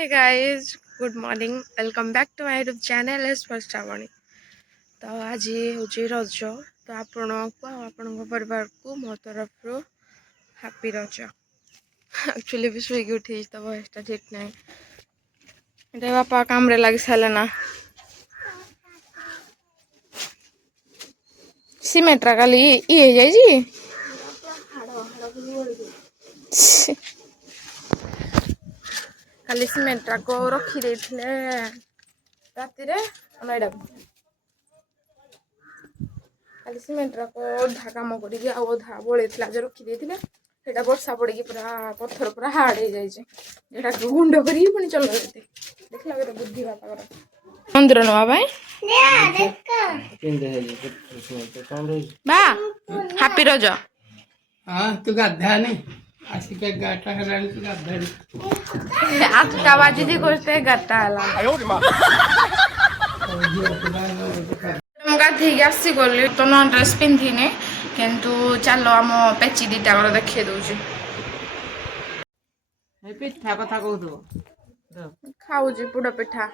Hey guys, good morning. Welcome back to my YouTube channel as first Avani. तो आज हूँ रज तो आपण को आपण परिवार को मो तरफ हैप्पी रज। एक्चुअली भी शुई उठी तो वॉइसटा ठीक ना ये बापा काम रे लगी सारे ना सीमेंट काली ये जाइए खाली सीमेंट को रखी देथिले राति रे मैडम खाली सीमेंट को अधा कम कर अधा बड़ा जो रखी देथिले सेटा वर्षा पड़ी पूरा पत्थर पूरा हार्ड हो जाए गुंड कर पुणी चलो देखला के बुद्धि बापा मंदिर नवा भाई बा हैप्पी रज हाँ तू गाधा नहीं आसिक 11टा हेलानी तू गाधा नहीं 8टा बाजी करते 11टा गाधेक आसी गली तो न ड्रेस पिंधिनी किंतु चलो आम पेची दीटा देखे दौची पिठा कथा कहू खाऊजी पोड़ पिठा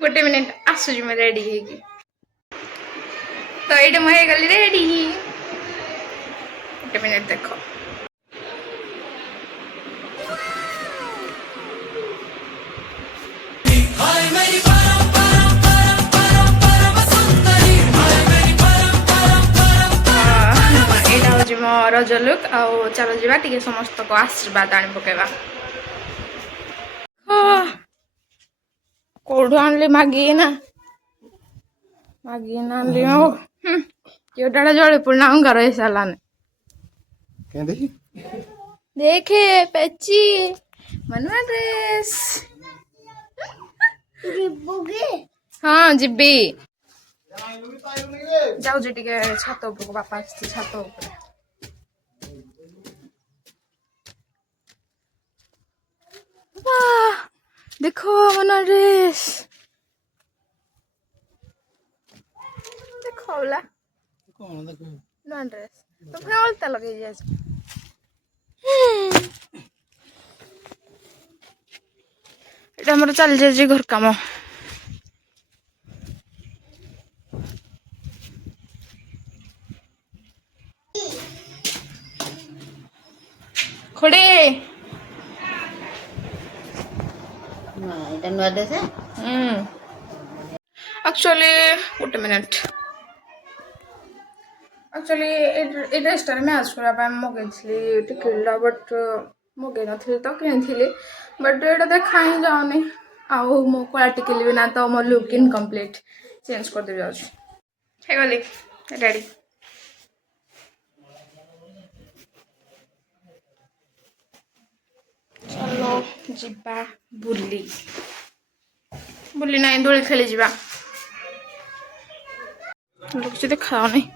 गोटे मिनिट आसुची मैं रेडी है तो ये मुझे गली रेडी गोटे मिनिट देख मो रज लुक आउ चलो जीवा टिके समस्त को आशीर्वाद आनी पकेवा कौटू आनली मागी ना आनली क्यों जड़ी पुणा अंगार हो साराने देखे पेची मनवा ड्रेस हाँ जिबी जाऊँ टिके छात उपरको बापा छात उपर देखो मना ड्रेस देखो बोला ना ड्रेस तो फिर अलता लगे जाए এটা আমরা চলে যাচ্ছি ঘর কাম খড়ে এটা নয়া ড্রেস एक्चुअली गोटे मिनिट एक्चुअली ये ड्रेसटा मैच करने मगेली टिकेटा बट मगे नी तो किनी बट ये देखा ही जाऊनी आउ मो कला टिकेली भी ना तो मो लुक इनकम्प्लीट चेंज कर देवी जाऊँ गली रेडी चलो जीवा बुली बुली ना दोली खेली जीवा किसी देखा नहीं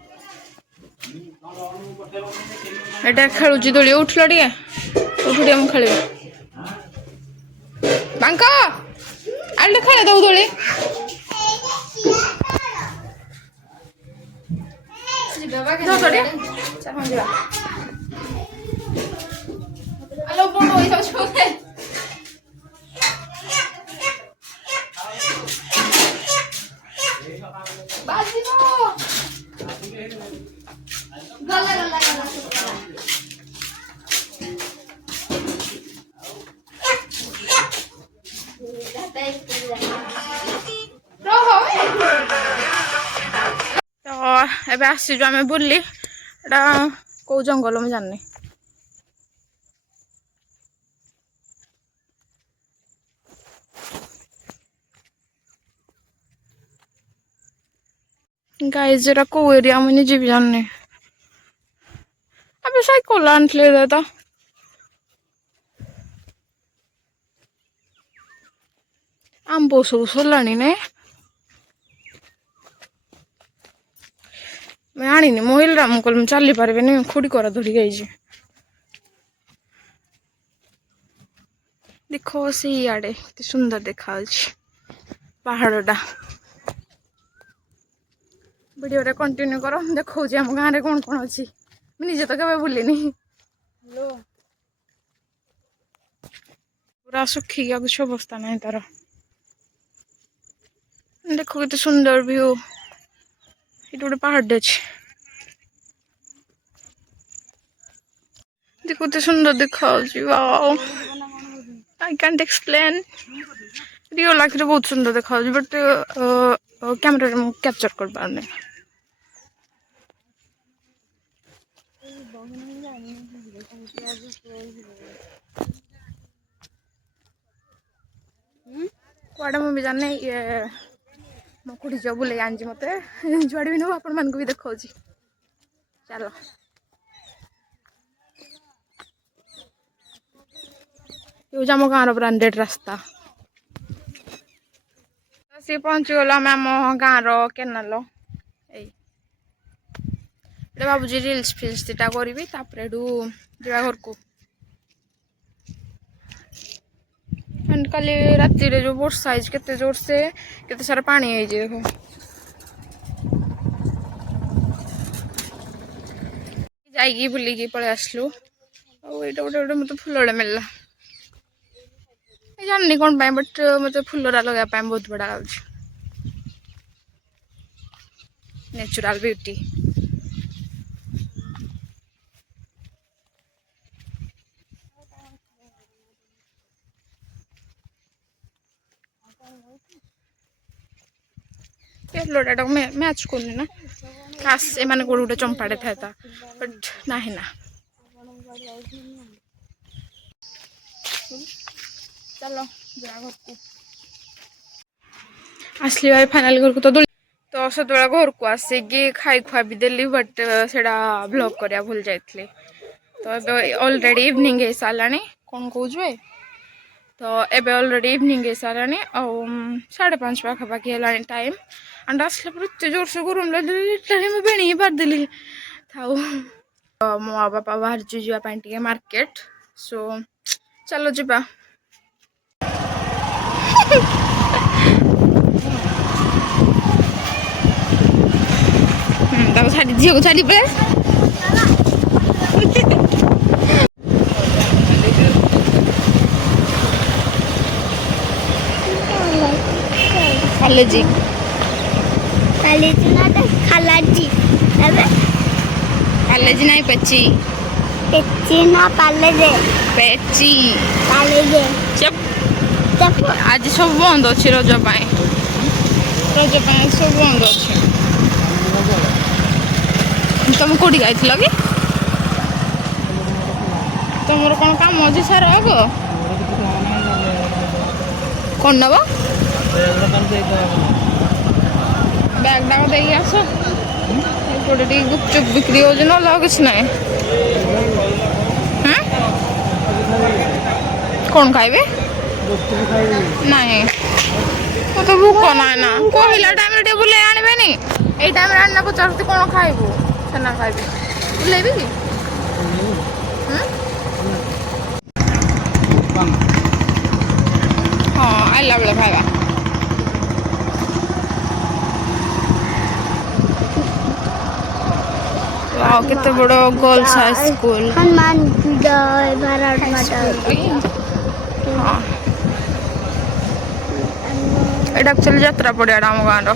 एटा खेलुची दोली उठल टे उठ टे मुझे खेल बांक आले खेले दो दोली एबे आसीजु आमे बुल्ली एटा को जंगल में जाननी गाइस जरा को एरिया में नहीं जीव जाननी अबे साइकिल आनले दादा आंब सब सरलानी ने मैं आनी महिला मुझे चली पारे नहीं खुड़ी कर धरी गई देखो से आड़े सुंदर देखा पहाड़टा वीडियो रे कंटिन्यू करो देखो आम गाँव में कौन कौन अच्छी मुझे तो कभी बुलनी पूरा सुखी गया कुछ अवस्था नहीं तार देखो केते सुंदर व्यू ये गोटे पहाड़ अच्छे देखो केते सुंदर देखा wow I can't explain real life रे बहुत सुंदर देखा बट कैमरा रे मु कैप्चर कर पारने कुआडे मु भी जाने ये मो कुड़ी जो बुले आंजी मते जुआड़ी भी नो आपण मान को भी देखौची चलो यो जामो गाँव ब्रांडेड रास्ता सी पहुंच गला मैं आम गाँव केनाल ये भावुँ रिल्स फिल्स दिटा करी तापर जा घर को एंड काली राति रे जो वर्षा है केते जोर से केते सारा पानी है देखो जाइगी बुलिकी पळे आसलु गोटे गोटे मत फुलड़ा मिलला जाननी कौन पाए बट मत फुलड़ा लगा बहुत बड़ा लगे नेचुरल ब्यूटी लोटा मैच करनी ना खास एमाने कोड गोटे चंपाड़े था बट नहीं ना चलो जा घर को आसली भाई फाइनल घर को तो से घर को आसिकी खाई खुआ भी देली बट से ब्लॉग करा भूल जाइए तो ऑलरेडी इवनिंग हो सारा कौन कौच तो एबे ऑलरेडी इवनिंग हो सारा 5:30 पाखापाखि है टाइम एंड आसला पर एत जोर से गरम लगे बेणी पारदेली था मो बापा बाहर जावाई मार्केट सो चलो जा छाड़ी झील को छाड़ी पे खालेजी खालेजी ना तो खालाजी अबे खालेजी नहीं पेची पेची ना पालेजे पेची पालेजे चप तब आज सब बंद अच्छे रज सब बंद अच्छे तुम कौटी गई कि तुम कौन काम अच्छे सार आग कौन नब बैग डाक दे आस गोटे गुपचुप बिक्री हो ना किस ना कौन खाइबे नहीं तो भूक ना ना कहला टाइम रे बुले आनबे नी ए टाइम रे आना पचारती कौन खाइबू छेना खाइबे बुलेबी कि हाँ आइला बेले खाइबा वाओ कितने बड़ो गर्ल्स हाई स्कूल हनुमान जय भारत माता हाँ एटा एक्चुअली यात्रा पड़े आम गाँव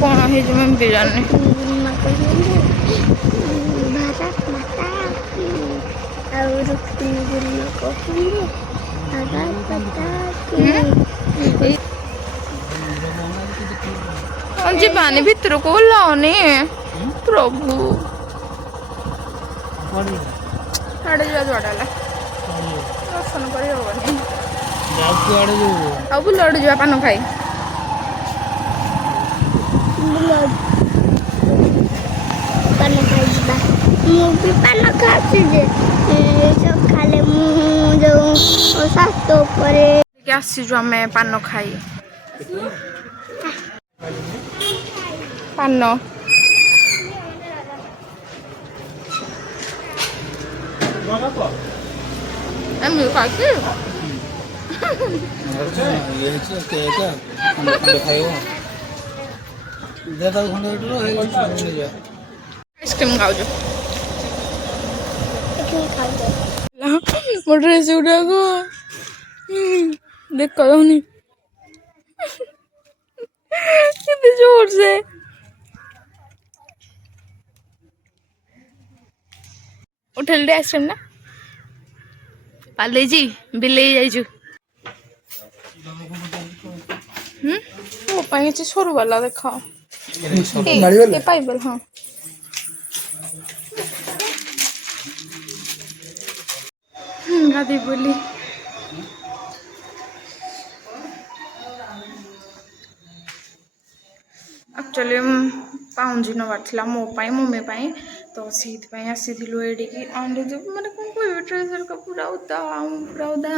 कौन है जो मैं भी जाननी भारत माता की और रुक्मिणी गुरु को भारत माता की जी पानी भीतर को लाने प्रभु साढ़े जुआड़ा दर्शन कर अब लड़ जा पान खाई पान खाई मु भी पान खाती जे सब खाले मु जो सातो परे आसी जो आम पान खाई पान एमती खाई आइसक्रीम खाऊ ମୋ ଡ୍ରେସ୍ ଗୁଡ଼ାକ ଦେଖାଯାଉନି କେତେ ଜୋର ସେ ଉଠେଇଲି ଟିକେ ଆଇସ୍କ୍ରିମ୍ ନା ପାଲେଇଛି ବିଲେଇ ଯାଇଛୁ ମୋ ପାଇଁ କିଛି ସରୁ ବାଲା ଦେଖ ପାଇବେଲ ହଁ ଗାଧି ବୋଲି ଆକ୍ଚୁଆଲି ପାଉଁଜି ନେବାର ଥିଲା ମୋ ପାଇଁ ମମି ପାଇଁ ତ ସେଇଥିପାଇଁ ଆସିଥିଲୁ ଏଇଠିକି ଆଣିଦେବୁ ମାନେ କ'ଣ କହିବି ଡ୍ରେସ୍ ହେରିକା ପୁରା ଓଦା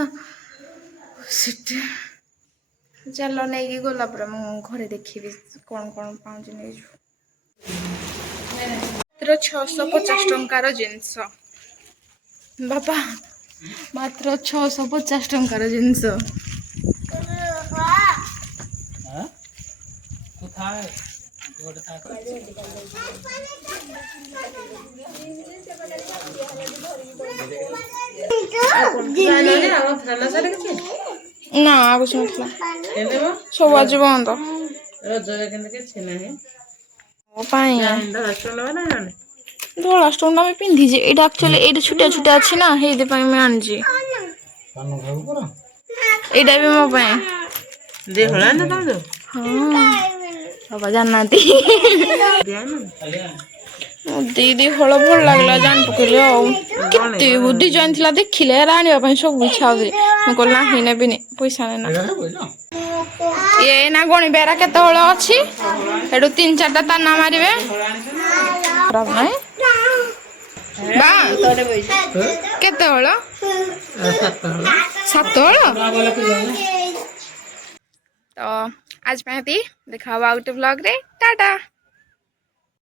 ସେଠି ଚାଲ ନେଇକି ଗଲା ପରେ ମୁଁ ଘରେ ଦେଖିବି କ'ଣ ପାଉଁଜି ନେଇଛୁ ମାତ୍ର 650 ଟଙ୍କାର ଜିନିଷ ବାପା ମାତ୍ର 650 ଟଙ୍କାର ଜିନିଷ ନା ଆଉ କିଛି ନଥିଲା ସବୁ ଆଜି ବନ୍ଦ ମୋ ପାଇଁ ଧଳା ଷ୍ଟୋନ୍ ଆମେ ପିନ୍ଧିଛି ଏଇଟା ଆକ୍ଚୁଆଲି ଏଇଟା ଛୋଟିଆ ଛୋଟିଆ ଅଛି ନା ସେଇଥିପାଇଁ ମୁଁ ଆଣିଛି ଏଇଟା ବି ମୋ ପାଇଁ ହଁ ବାବା ଜାଣିନାହାନ୍ତି ଦିଦି ହଳ ଭଲ ଲାଗିଲା ଜାଣି ପକେଇଲି ଆଉ କେତେ ଡିଜାଇନ ଥିଲା ଦେଖିଲେ ଆଣିବା ପାଇଁ ସବୁ ଇଚ୍ଛା ହଉଛି ମୁଁ କହିଲି ନାହିଁ ନେବିନି ପଇସା ନେନା ଇଏ ନା ଗଣିବେ ଏରା କେତେ ହଳ ଅଛି ସେଠୁ 3-4ଟା ତାନା ମାରିବେ ନାଇଁ ବା କେତେ ହଳ 7 ହଳ ତ ଆଜି ପାଇଁ ଦେଖା ହବ ଆଉ ଗୋଟେ ବ୍ଲଗରେ ଟାଟା।